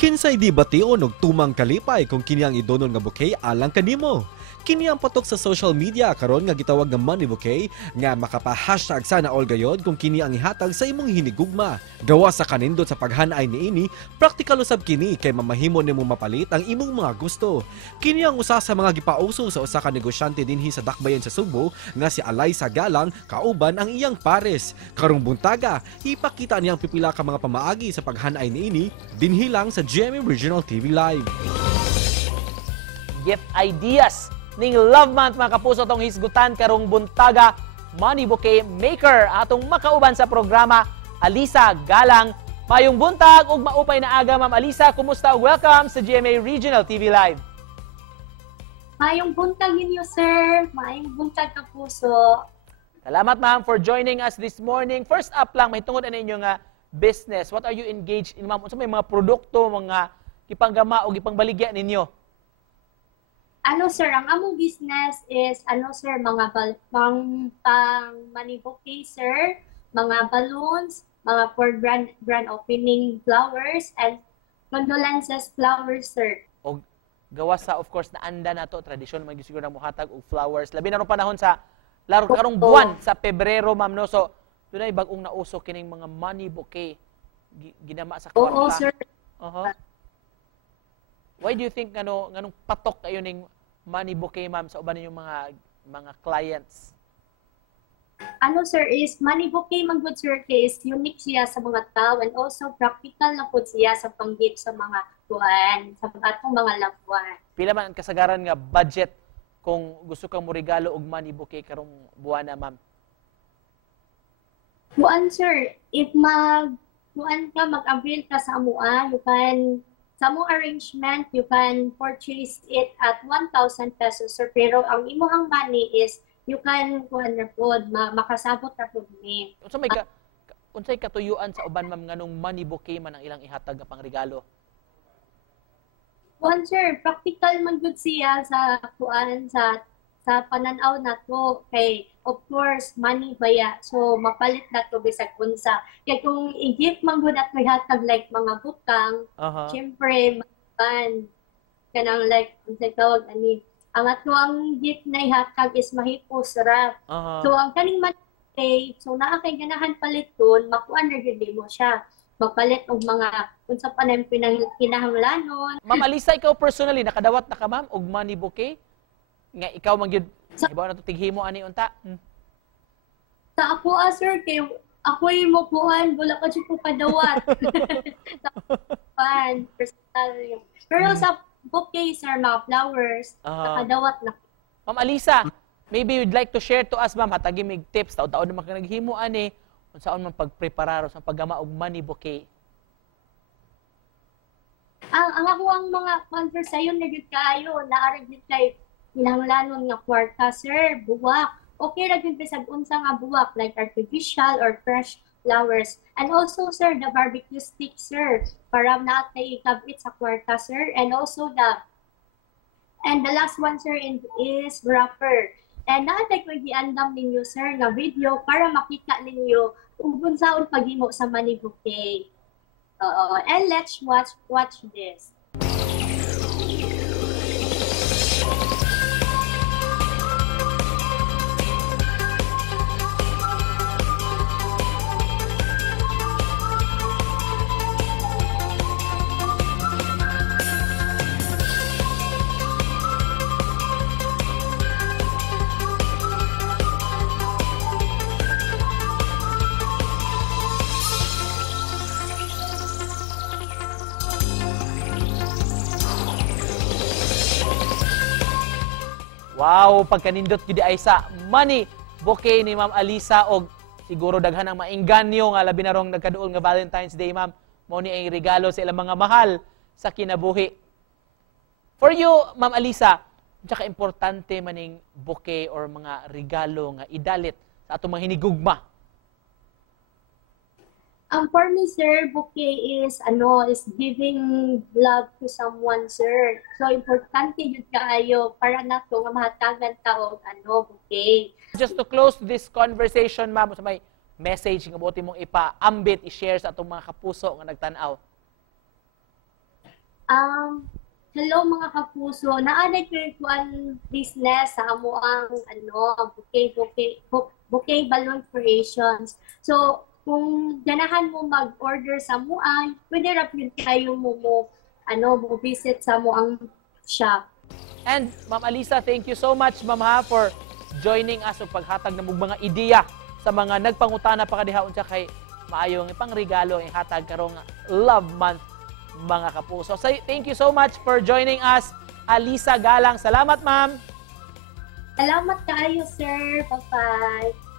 Kinsay di bation og tumang kalipay kung kini ang idonon nga bouquet alang kanimo. Kini ang patok sa social media karon nga gitawag nga money bouquet nga makapa-hashtag sana all gayod kung kini ang ihatag sa imong hinigugma. Gawa sa kanindot sa paghanay niini, praktikal usab kini kay mamahimo nimo mapalit ang imong mga gusto. Kini ang usa sa mga gipauso sa usa ka negosyante dinhi sa Dakbayan sa Subo nga si Alaysa Galang kauban ang iyang pares. Karong buntaga, ipakita niyang pipila ka mga pamaagi sa paghanay niini dinhi lang sa GMA Regional TV Live. Gift ideas ning Love Month mga kapuso tong hisgutan karong buntaga Money Bouquet Maker atong makauban sa programa Alisa Galang. Mayong buntag ug maupay na aga Ma'am Alisa, kumusta ug welcome sa GMA Regional TV Live. Mayong buntag ninyo sir, mayong buntag kapuso. Salamat ma'am for joining us this morning. First up lang mahitungod ana inyo nga business. What are you engaged in ma'am? Unsa may mga produkto, mga gipanggama o gipangbaligya ninyo? Ano sir, ang among business is sir, mga money bouquet sir, mga balloons, mga for grand opening flowers and condolences flowers sir. O gawa sa of course na anda nato tradisyon man siguro na muhatag og flowers. Labi na ro panahon sa laro karong buwan sa Pebrero ma'am no. So dunay bag-ong nauso kining mga money bouquet ginama sa kwarta. Oo sir. Why do you think nganong patok kayo ning money bouquet ma'am sa uban ninyong mga clients? Ano sir is money bouquet man good sir is unique siya sa mga tao and also practical na pud siya sa pang-gift sa mga tuwan, sa atong mga loved one. Pila man ang kasagaran nga budget kung gusto kang mo regalo og money bouquet karong buwan na ma'am? Buwan sir, if mag-avail ka sa amuan, you can sa mo arrangement, you can purchase it at 1,000 pesos sir. Pero ang imuhang money is you can makasabot na po ni. Unsay katuyuan sa uban ma'am nganong money bouquet man ang ilang ihatag nga pangregalo? One sir, practical man gud siya sa sa pananaw nato kay of course money baya so mapalit nato bisag unsa kay kung i-gift man gud ato ihatag like mga butang syempre man kanang like unsay tawag ani ang ato ang gift na ihatag is mahipos ra so ang kaning money so naa kay ganahan paliton makuan ra gyud mo siya magpalit og mga unsa pa nang kinahanglanon. Ma'am Alisa, ikaw personally nakadawat na ka ma'am og money bouquet? Nga ikaw man gyud ibaw na to tighimo ani unta. Sa ako sir kay ako mo kuan wala pa jud ko padawat. Pan personal. Pero sa bouquet sir mga flowers nakadawat na. Ma'am Alisa, maybe you'd like to share to us ma'am hatagi mig tips taon-taon naman ka naghimo ani unsaon man pagpreparar sa paggama og money bouquet. Ang ako ang mga conversation na gid kaayo naarag gid kay kinahanglanon nga kwarta sir buwak okay ra gyud bisag unsa nga buwak like artificial or fresh flowers and also sir the barbecue stick sir para natay ikabit sa kwarta sir and also the last one sir is wrapper and natay ko giandam ninyo sir nga video para makita ninyo kung unsaon paghimo sa money bouquet. And let's watch this. Wow, pagkanindot gyud ay sa money bouquet ni Ma'am Alisa og siguro daghan ang maengganyo nga labi na rong nagkaduol nga Valentine's Day ma'am. Mao ni ay regalo sa ilang mga mahal sa kinabuhi. For you, Ma'am Alisa, unsa ka importante maning bouquet or mga regalo nga idalit sa atong mga hinigugma? For me, sir, bouquet is giving love to someone, sir. So importante yun kaayo para nato nga mahatagan ta og bouquet. Just to close this conversation, ma'am, sa may message nga buti mong ipa-ambit, i-share sa atong mga kapuso nga nagtan-aw. Hello mga kapuso, naaday ko yung business sa amo ang bouquet balloon creations. So, kung ganahan mo mag-order sa muay, pwede ra yun kayo mo visit sa mo ang shop. And Ma'am Alisa, thank you so much, Ma'am ha, for joining us ug paghatag ng mga ideya sa mga nagpangutana pa kadiha unsa kay maayong ipangregalo ang ihatag karong Love Month mga kapuso. So, thank you so much for joining us, Alisa Galang. Salamat, ma'am. Salamat kayo, sir. Bye-bye.